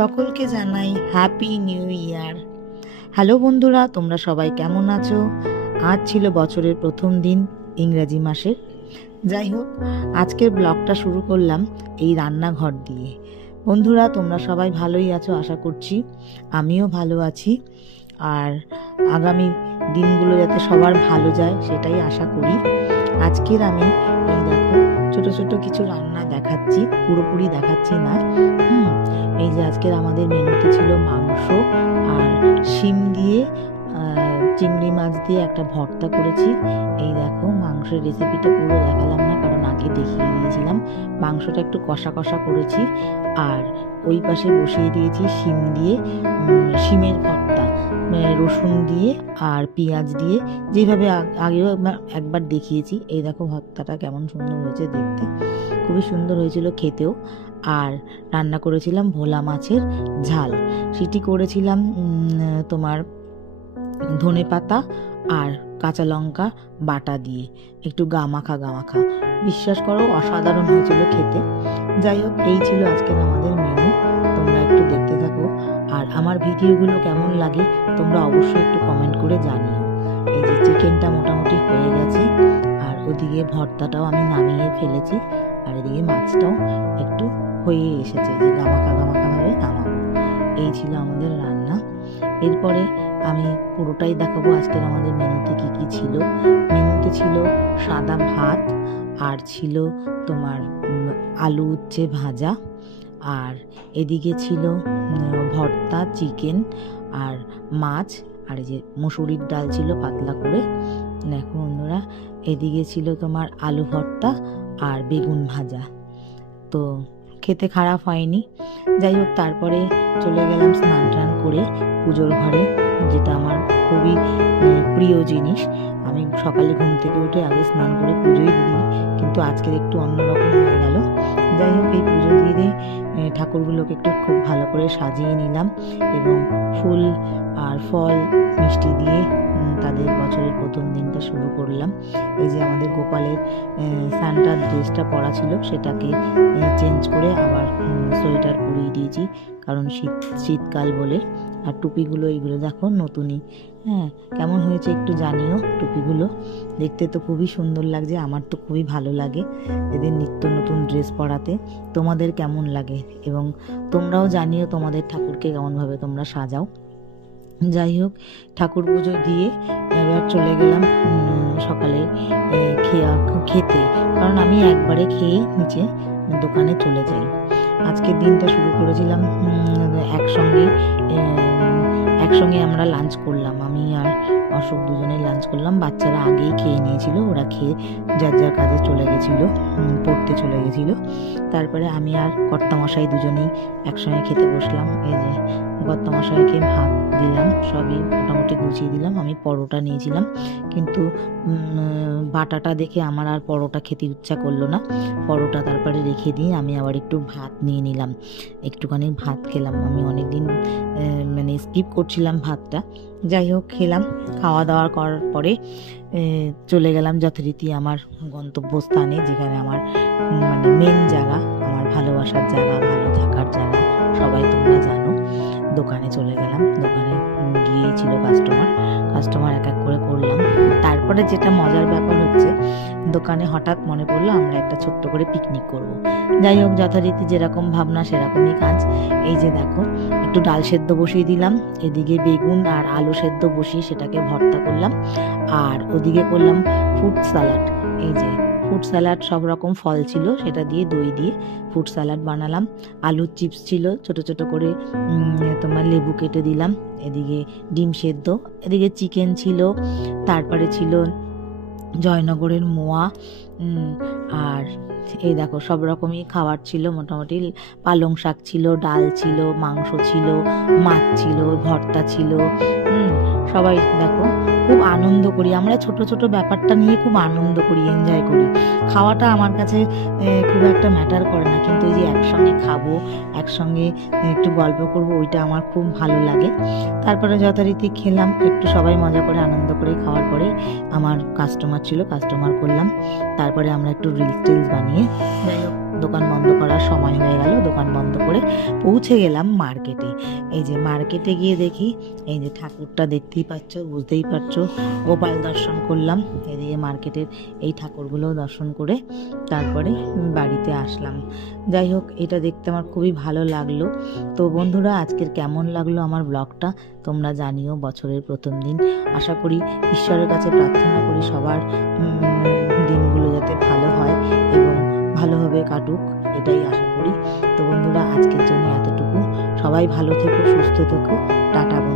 সকলকে জানাই happy new year. Hello বন্ধুরা, তোমরা সবাই কেমন আছো? আজ ছিল বছরের প্রথম দিন, ইংরাজি মাসের। যাই হোক, আজকের ব্লগটা শুরু করলাম এই রান্নাঘর দিয়ে। বন্ধুরা, তোমরা সবাই ভালোই আছো আশা করছি, আমিও ভালো আছি। আর আগামী দিনগুলো যাতে সবার ভালো যায় সেটাই আশা করি। আজকের আমি এই দেখো ছোট ছোট কিছু রান্না দেখাচ্ছি, পুরোপুরি দেখাচ্ছি না। এই যে আজকের আমাদের মেনুতে ছিল মাংস আর শিম দিয়ে চিংড়ি মাছ দিয়ে একটা ভর্তা করেছি। এই দেখো মাংসের রেসিপিটা পুরো দেখালাম না, কারণ আগে দেখিয়ে দিয়েছিলাম। মাংসটা একটু কষা কষা করেছি, আর ওই পাশে বসিয়ে দিয়েছি শিম দিয়ে শিমের ভর্তা, রসুন দিয়ে আর পেঁয়াজ দিয়ে, যেভাবে আগেও একবার দেখিয়েছি। এই দেখো ভর্তাটা কেমন সুন্দর হয়েছে দেখতে, খুবই সুন্দর হয়েছিল খেতেও। আর রান্না করেছিলাম ভোলা মাছের ঝাল, সেটি করেছিলাম তোমার ধনেপাতা আর কাঁচা লঙ্কা বাটা দিয়ে, একটু গামাখা গামাখা। বিশ্বাস করো অসাধারণ হয়েছিল খেতে। যাই হোক, এই ছিল আজকের আমাদের মেনু। তোমরা একটু দেখতে থাকো, আর আমার ভিডিওগুলো কেমন লাগে তোমরা অবশ্যই একটু কমেন্ট করে জানিও। এই যে চিকেনটা মোটামুটি হয়ে গেছে, আর ওদিকে ভর্তাটাও আমি নামিয়ে ফেলেছি, আর এদিকে মাছটাও একটু হয়ে এসেছে, যে গামাখা গামাখা ভাবে নামাবো। এই ছিল আমাদের রান্না। এরপরে আমি পুরোটাই দেখাবো আজকের আমাদের মেনুতে কি কি ছিল। মেনুতে ছিল সাদা ভাত, আর ছিল তোমার আলু উচ্ছে ভাজা, আর এদিকে ছিল ভর্তা, চিকেন আর মাছ, আর এই যে মসুরির ডাল ছিল পাতলা করে। দেখো বন্ধুরা, এদিকে ছিল তোমার আলু ভর্তা আর বেগুন ভাজা। তো খেতে খারাপ হয়নি। যাই হোক, তারপরে চলে গেলাম স্নান টান করে পুজোর ঘরে, যেটা আমার খুবই প্রিয় জিনিস। আমি সকালে ঘুম থেকে উঠে আগে স্নান করে পুজোই দিই, কিন্তু আজকের একটু অন্যরকম হয়ে গেল। যাই হোক, এই পুজো দিয়ে ঠাকুরগুলোকে একটু খুব ভালো করে সাজিয়ে নিলাম, এবং ফুল আর ফল মিষ্টি দিয়ে তাদের বছরের প্রথম দিনটা শুরু করলাম। এই যে আমাদের গোপালের সান্টার ড্রেসটা পরা ছিল, সেটাকে চেঞ্জ করে আবার সোয়েটার পরিয়ে দিয়েছি, কারণ শীতকাল বলে। আর টুপিগুলো এইগুলো দেখো নতুনই, হ্যাঁ কেমন হয়েছে একটু জানিও। টুপিগুলো দেখতে তো খুবই সুন্দর লাগছে, আমার তো খুবই ভালো লাগে এদের নিত্য নতুন ড্রেস পরাতে। তোমাদের কেমন লাগে, এবং তোমরাও জানিও তোমাদের ঠাকুরকে কেমনভাবে তোমরা সাজাও। যাই হোক, ঠাকুর পুজো দিয়ে এবার চলে গেলাম সকালে খেতে, কারণ আমি একবারে খেয়ে নিচে দোকানে চলে যাই। আজকের দিনটা শুরু করেছিলাম একসঙ্গে আমরা লাঞ্চ করলাম, আমি আর অশোক দুজনেই লাঞ্চ করলাম। বাচ্চারা আগেই খেয়ে নিয়েছিল, ওরা খেয়ে যার যার কাজে চলে গেছিলো, পড়তে চলে গেছিলো। তারপরে আমি আর কর্তামশাই দুজনেই একসঙ্গে খেতে বসলাম। এই যে কর্তামশাইকে ভাত দিলাম, সবই মোটামুটি গুছিয়ে দিলাম। আমি পরোটা নিয়েছিলাম, কিন্তু বাটাটা দেখে আমার আর পরোটা খেতে ইচ্ছা করলো না। পরোটা তারপরে রেখে দিয়ে আমি আবার একটু ভাত নিয়ে নিলাম, একটুখানি ভাত খেলাম। আমি অনেকদিন মানে স্কিপ করছিলাম ভাতটা। যাই হোক, খেলাম। খাওয়া দাওয়া করার পরে চলে গেলাম যথারীতি আমার গন্তব্যস্থানে, যেখানে আমার মানে মেন জায়গা, আমার ভালোবাসার জায়গা, ভালো থাকার জায়গা, সবাই তোমরা জানো। দোকানে চলে গেলাম। দোকানে গিয়েছিল কাস্টমার এক এক করে করলাম। তারপরে যেটা মজার ব্যাপার হচ্ছে, দোকানে হঠাৎ মনে পড়লো আমরা একটা ছোট্ট করে পিকনিক করব। যাই হোক, যথারীতি যেরকম ভাবনা সেরকমই কাজ। এই যে দেখো, একটু ডাল সেদ্ধ বসিয়ে দিলাম, এদিকে বেগুন আর আলু সেদ্ধ বসিয়ে সেটাকে ভর্তা করলাম, আর ওদিকে করলাম ফ্রুট স্যালাড। এই যে ফ্রুট স্যালাড, সব রকম ফল ছিল, সেটা দিয়ে দই দিয়ে ফ্রুট স্যালাড বানালাম। আলুর চিপস ছিল ছোট ছোট করে, তোমার লেবু কেটে দিলাম। এদিকে ডিম সেদ্ধ, এদিকে চিকেন ছিল, তারপরে ছিল জয়নগরের মোয়া, আর এই দেখো সব রকমই খাবার ছিল মোটামুটি। পালং শাক ছিল, ডাল ছিল, মাংস ছিল, মাছ ছিল, ভর্তা ছিল। সবাই দেখো খুব আনন্দ করি আমরা, ছোট ছোট ব্যাপারটা নিয়ে খুব আনন্দ করি, এনজয় করি। খাওয়াটা আমার কাছে খুব একটা ম্যাটার করে না, কিন্তু ওই যে একসঙ্গে খাবো, একসঙ্গে একটু গল্প করব, ওইটা আমার খুব ভালো লাগে। তারপরে যথারীতি খেলাম, একটু সবাই মজা করে আনন্দ করে খাওয়ার পরে আমার কাস্টমার ছিল, কাস্টমার করলাম। তারপরে আমরা একটু রিলস টিলস বানিয়ে যাই হোক দোকান বন্ধ করার সময় হয়ে গেল। দোকান বন্ধ করে পৌঁছে গেলাম মার্কেটে। এই যে মার্কেটে গিয়ে দেখি এই যে ঠাকুরটা দেখতেই পাচ্ছ, বুঝতেই পারছো, গোপাল দর্শন করলাম। এদিকে মার্কেটের এই ঠাকুরগুলো দর্শন করে তারপরে বাড়িতে আসলাম। যাই হোক, এটা দেখতে আমার খুবই ভালো লাগলো। তো বন্ধুরা, আজকের কেমন লাগলো আমার ব্লগটা তোমরা জানিও। বছরের প্রথম দিন, আশা করি ঈশ্বরের কাছে প্রার্থনা করি সবার দিনগুলো যাতে ভালো হয় এবং ভালোভাবে কাটুক, এটাই আশা করি। তো বন্ধুরা, আজকের জন্য এতটুকু। সবাই ভালো থেকো, সুস্থ থেকো, টাটা।